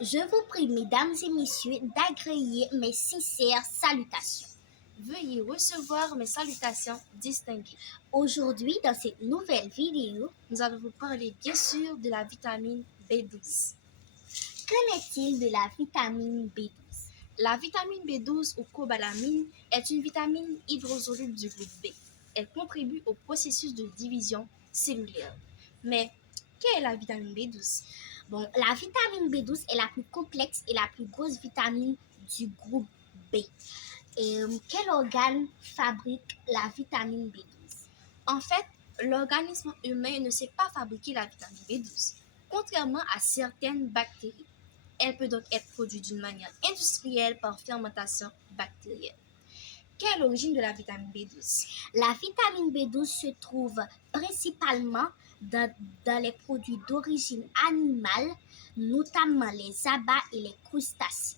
Je vous prie, mesdames et messieurs, d'agréer mes sincères salutations. Veuillez recevoir mes salutations distinguées. Aujourd'hui, dans cette nouvelle vidéo, nous allons vous parler bien sûr de la vitamine B12. Qu'en est-il de la vitamine B12? La vitamine B12 ou cobalamine est une vitamine hydrosoluble du groupe B. Elle contribue au processus de division cellulaire. Mais qu'est la vitamine B12? Bon, la vitamine B12 est la plus complexe et la plus grosse vitamine du groupe B. Et quel organe fabrique la vitamine B12? En fait, l'organisme humain ne sait pas fabriquer la vitamine B12, contrairement à certaines bactéries. Elle peut donc être produite d'une manière industrielle par fermentation bactérienne. Quelle est l'origine de la vitamine B12? La vitamine B12 se trouve principalement dans les produits d'origine animale, notamment les abats et les crustacés.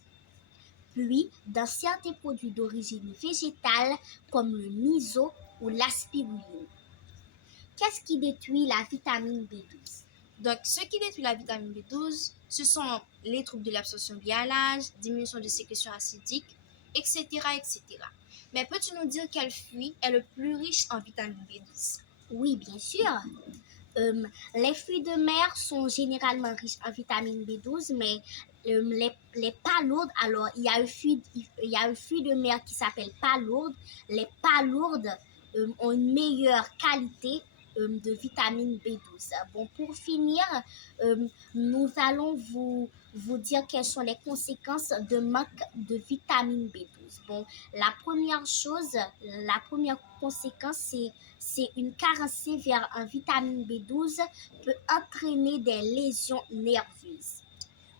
Puis, dans certains produits d'origine végétale, comme le miso ou l'aspiruline. Qu'est-ce qui détruit la vitamine B12? Donc, ce qui détruit la vitamine B12, ce sont les troubles de l'absorption via l'âge, diminution de sécrétion acidique, etc., etc. Mais peux-tu nous dire quel fruit est le plus riche en vitamine B12? Oui, bien sûr. Les fruits de mer sont généralement riches en vitamine B12, mais les palourdes, alors il y a un fruit de mer qui s'appelle palourde. Les palourdes ont une meilleure qualité de vitamine B12. Bon, pour finir, nous allons vous dire quelles sont les conséquences de manque de vitamine B12. Bon, la première conséquence, c'est une carence sévère en vitamine B12 peut entraîner des lésions nerveuses.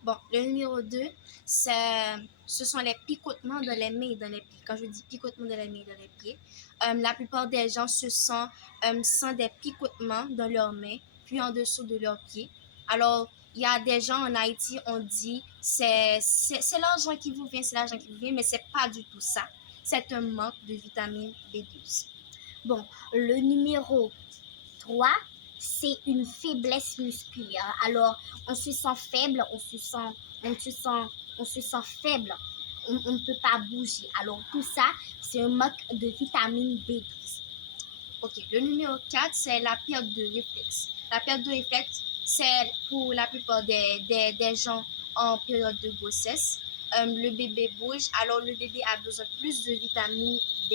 Bon, le numéro 2, ce sont les picotements dans les mains et dans les pieds. Quand je dis picotements dans les mains et dans les pieds, la plupart des gens sentent des picotements dans leurs mains, puis en dessous de leurs pieds. Alors, il y a des gens en Haïti, on dit c'est l'argent qui vous vient, mais c'est pas du tout ça. C'est un manque de vitamine B12. Bon, le numéro 3, c'est une faiblesse musculaire. Alors, on se sent faible, on se sent faible, on ne peut pas bouger. Alors, tout ça, c'est un manque de vitamine B12. Ok, le numéro 4, c'est la perte de réflexe. La perte de réflexe, c'est pour la plupart des gens en période de grossesse. Le bébé bouge, alors le bébé a besoin de plus de vitamine B12.